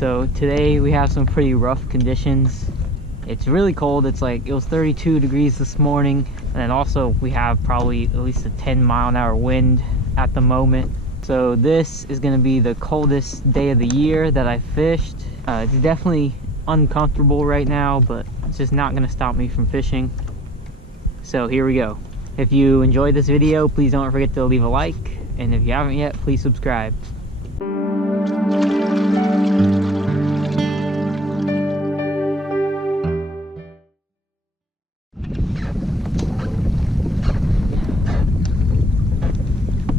So today we have some pretty rough conditions. It's really cold. It was 32 degrees this morning, and then also we have probably at least a 10-mile-an-hour wind at the moment. So this is going to be the coldest day of the year that I fished. It's definitely uncomfortable right now, but it's just not going to stop me from fishing. So here we go. If you enjoyed this video, please don't forget to leave a like, and if you haven't yet, please subscribe.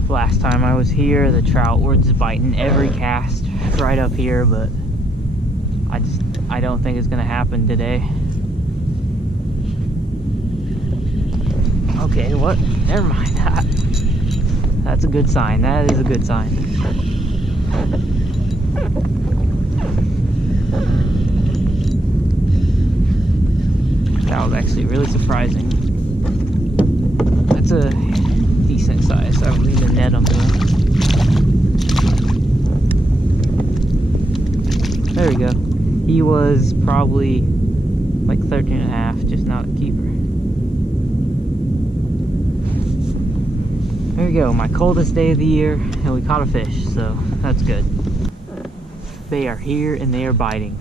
Last time I was here, the trout were just biting every cast right up here, but I don't think it's gonna happen today. Okay, what? Never mind. That's a good sign. That is a good sign. That was actually really surprising. That's a decent size, so I don't need to net them though. There we go. He was probably like 13 and a half, just not a keeper. There we go, my coldest day of the year, and we caught a fish, so that's good. They are here and they are biting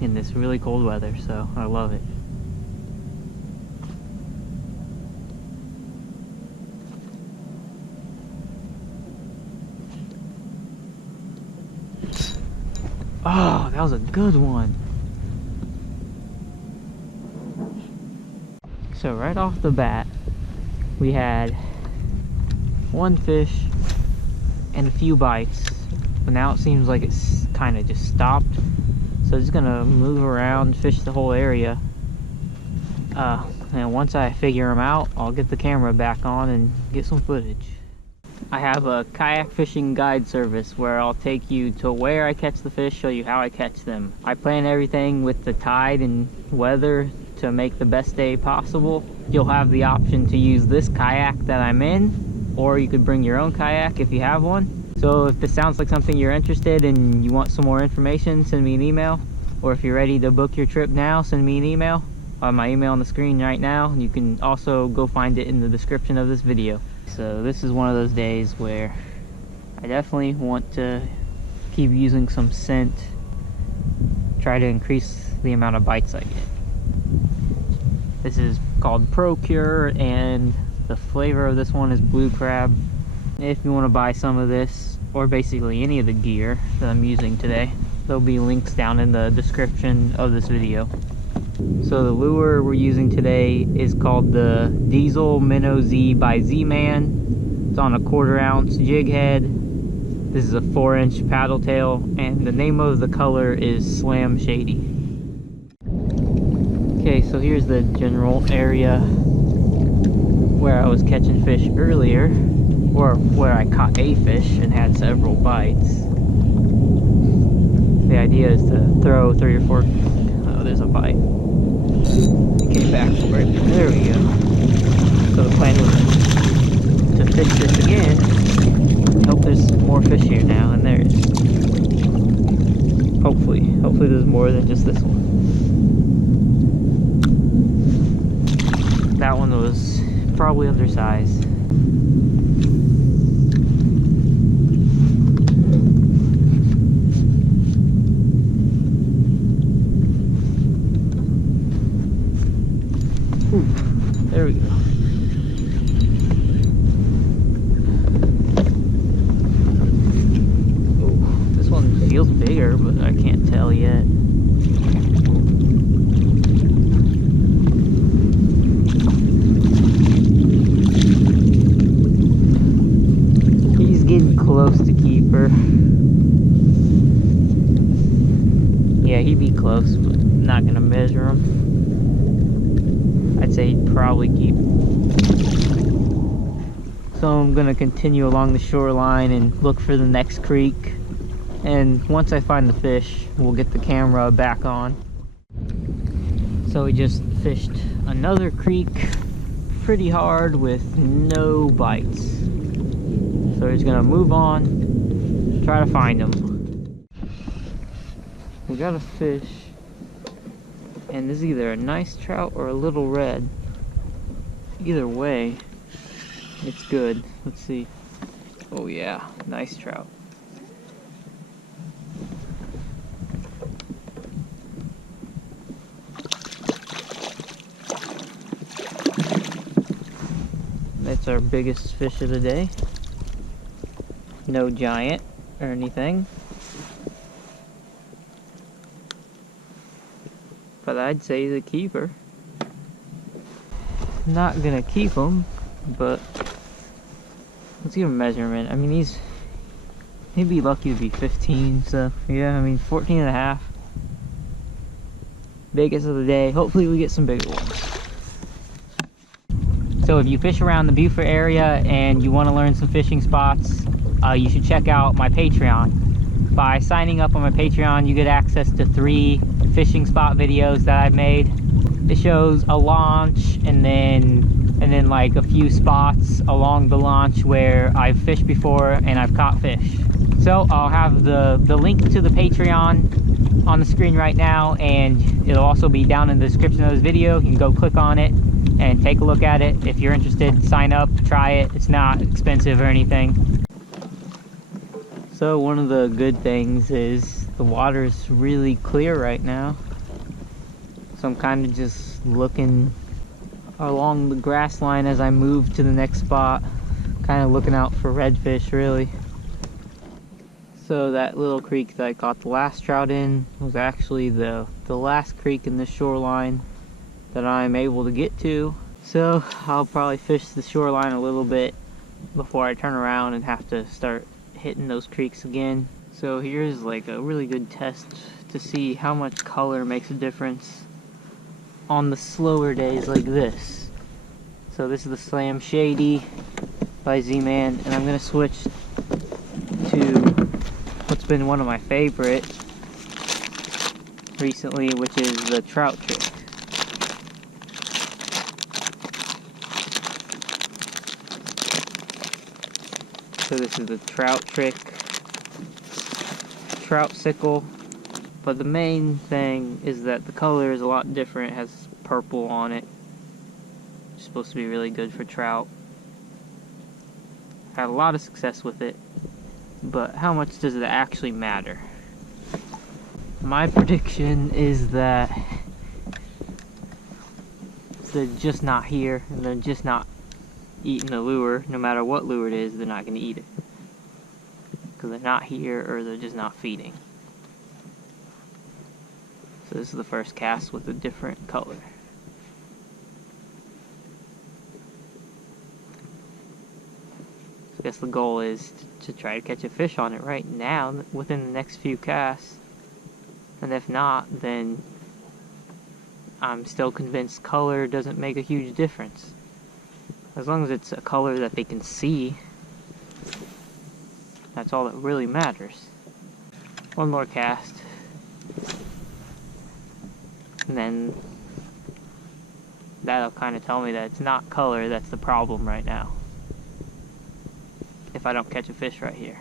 in this really cold weather, so I love it. Oh, that was a good one. So right off the bat, we had one fish and a few bites, but now it seems like it's kind of just stopped. So I'm just gonna move around, fish the whole area. And once I figure them out, I'll get the camera back on and get some footage. I have a kayak fishing guide service where I'll take you to where I catch the fish, show you how I catch them. I plan everything with the tide and weather to make the best day possible. You'll have the option to use this kayak that I'm in, or you could bring your own kayak if you have one. So if this sounds like something you're interested in and you want some more information, send me an email. Or if you're ready to book your trip now, send me an email. I have my email on the screen right now. You can also go find it in the description of this video. So this is one of those days where I definitely want to keep using some scent, try to increase the amount of bites I get. This is called Procure, and the flavor of this one is blue crab. If you want to buy some of this, or basically any of the gear that I'm using today, there'll be links down in the description of this video. So the lure we're using today is called the Diesel Minnow Z by Z-Man. It's on a 1/4 ounce jig head. This is a 4-inch paddle tail, and the name of the color is Slam Shady. Okay, so here's the general area where I was catching fish earlier, or where I caught a fish and had several bites. The idea is to throw 3 or 4. Oh, there's a bite. It came back for it. There we go. So the plan was to fish this again. I hope there's more fish here now, and there is. Hopefully there's more than just this one. That one was probably undersized. There we go. Oh, this one feels bigger, but I can't tell yet. He's getting close to keeper. Yeah, he'd be close, but I'm not gonna measure him. I'd say he'd probably keep. So I'm gonna continue along the shoreline and look for the next creek, and once I find the fish, we'll get the camera back on. So we just fished another creek pretty hard with no bites, so we're just gonna move on, try to find them. We got a fish, and this is either a nice trout or a little red. Either way, it's good. Let's see. Oh yeah, nice trout. That's our biggest fish of the day. No giant or anything, but I'd say he's a keeper. Not gonna keep him, but let's give him a measurement. I mean, he'd be lucky to be 15, so yeah, I mean 14 and a half. Biggest of the day. Hopefully we get some bigger ones. So if you fish around the Beaufort area and you want to learn some fishing spots, you should check out my Patreon. By signing up on my Patreon, you get access to 3 fishing spot videos that I've made. It shows a launch and then like a few spots along the launch where I've fished before and I've caught fish. So I'll have the link to the Patreon on the screen right now, and it'll also be down in the description of this video. You can go click on it and take a look at it. If you're interested, sign up, try it. It's not expensive or anything. So one of the good things is the water's really clear right now. So I'm kind of just looking along the grass line as I move to the next spot, kind of looking out for redfish really. So that little creek that I caught the last trout in was actually the last creek in the shoreline that I'm able to get to. So I'll probably fish the shoreline a little bit before I turn around and have to start hitting those creeks again. So here's like a really good test to see how much color makes a difference on the slower days like this. So this is the Slam Shady by Z-Man, and I'm gonna switch to what's been one of my favorite recently, which is the Trout Trick. So this is the Trout Trick trout sickle, but the main thing is that the color is a lot different. It has purple on it. It's supposed to be really good for trout. I had a lot of success with it, but how much does it actually matter? My prediction is that they're just not here, and they're just not eating the lure. No matter what lure it is, they're not going to eat it, because they're not here or they're just not feeding. So this is the first cast with a different color. I guess the goal is to try to catch a fish on it right now within the next few casts, and if not, then I'm still convinced color doesn't make a huge difference. As long as it's a color that they can see, that's all that really matters. One more cast, and then that'll kind of tell me that it's not color that's the problem right now, if I don't catch a fish right here.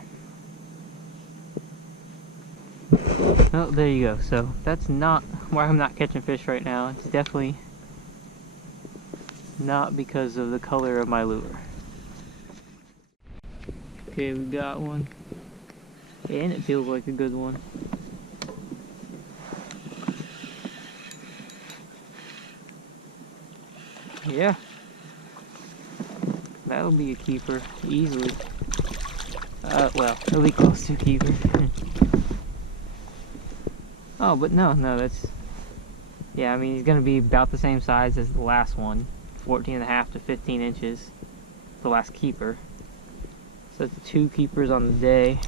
Oh, there you go. So that's not why I'm not catching fish right now. It's definitely not because of the color of my lure. Okay, we got one, and it feels like a good one. Yeah, that'll be a keeper easily. Well, it'll be close to a keeper. Oh, but no, that's, yeah, I mean, he's gonna be about the same size as the last one, 14.5 to 15 inches, the last keeper. So that's 2 keepers on the day.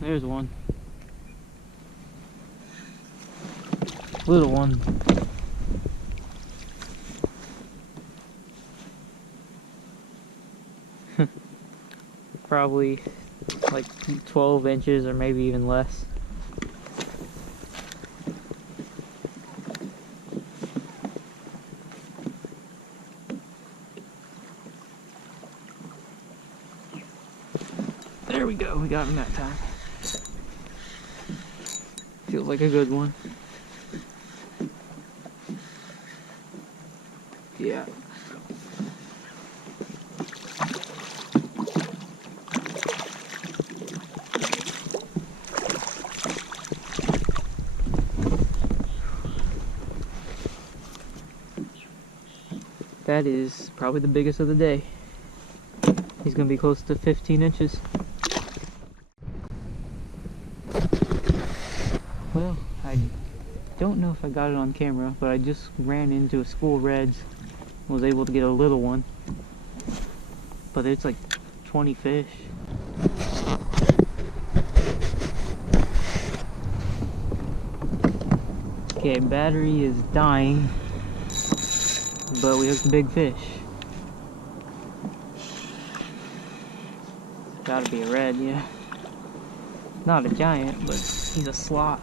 There's one. Little one. Probably like 12 inches or maybe even less. There we go, we got him that time. Feels like a good one. Yeah. That is probably the biggest of the day. He's gonna be close to 15 inches. Well, I don't know if I got it on camera, but I just ran into a school reds. Was able to get a little one. But it's like 20 fish. Okay, battery is dying. But we hooked a big fish. Gotta be a red, yeah. Not a giant, but he's a slot.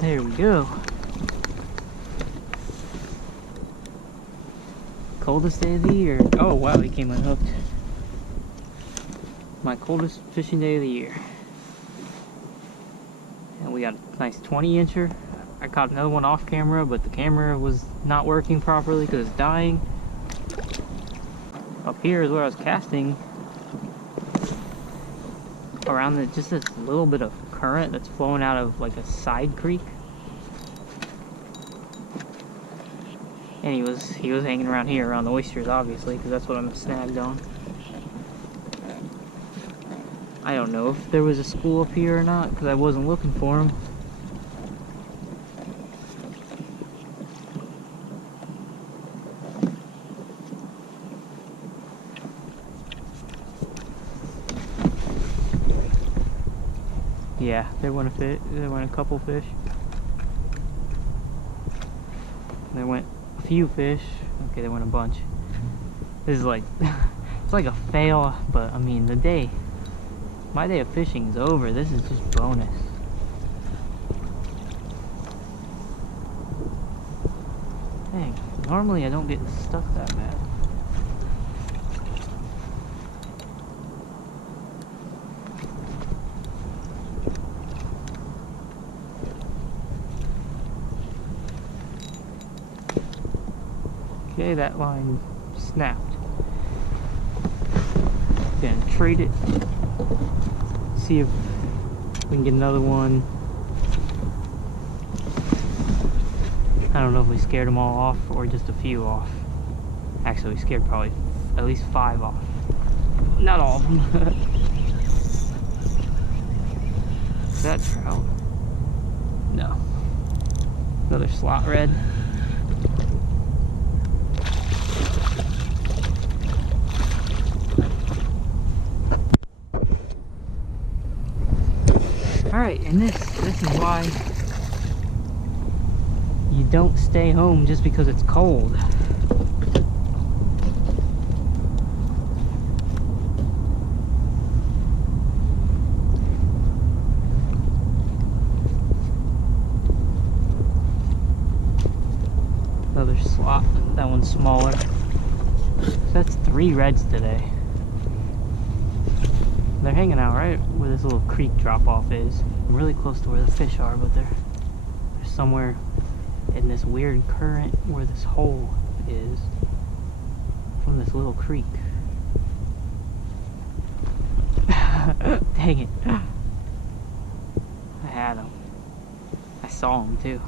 There we go. Coldest day of the year. Oh wow, he came unhooked. My coldest fishing day of the year. And we got a nice 20-incher. I caught another one off camera, but the camera was not working properly because it's dying. Up here is where I was casting. Around just this little bit of current that's flowing out of like a side creek. And he was hanging around here around the oysters, obviously, because that's what I'm snagged on. I don't know if there was a school up here or not, because I wasn't looking for him. Yeah, there went a couple fish. There went a few fish. Okay, there went a bunch. This is like, it's like a fail, but I mean, my day of fishing is over. This is just bonus. Dang, normally I don't get stuck that bad. Okay, that line snapped. Gonna trade it. See if we can get another one. I don't know if we scared them all off or just a few off. Actually, we scared probably at least 5 off. Not all of them. Is that trout? No. Another slot red. Alright, and this is why you don't stay home just because it's cold. Another slot, that one's smaller. So that's 3 reds today. They're hanging out right where this little creek drop off is. I'm really close to where the fish are, but they're somewhere in this weird current where this hole is from this little creek. Dang it. I had them. I saw them too.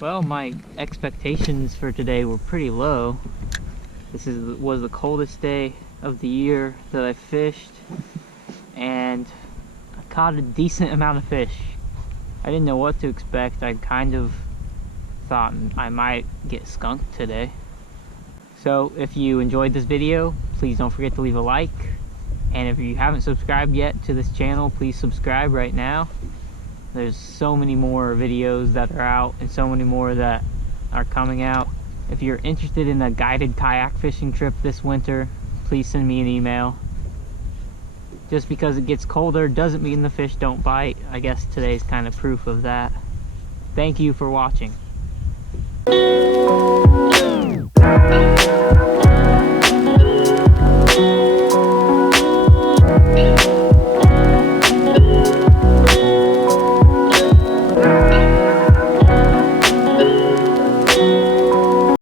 Well, my expectations for today were pretty low. This was the coldest day of the year that I fished, and I caught a decent amount of fish. I didn't know what to expect. I kind of thought I might get skunked today. So if you enjoyed this video, please don't forget to leave a like. And if you haven't subscribed yet to this channel, please subscribe right now. There's so many more videos that are out and so many more that are coming out. If you're interested in a guided kayak fishing trip this winter, please send me an email. Just because it gets colder doesn't mean the fish don't bite. I guess today's kind of proof of that. Thank you for watching.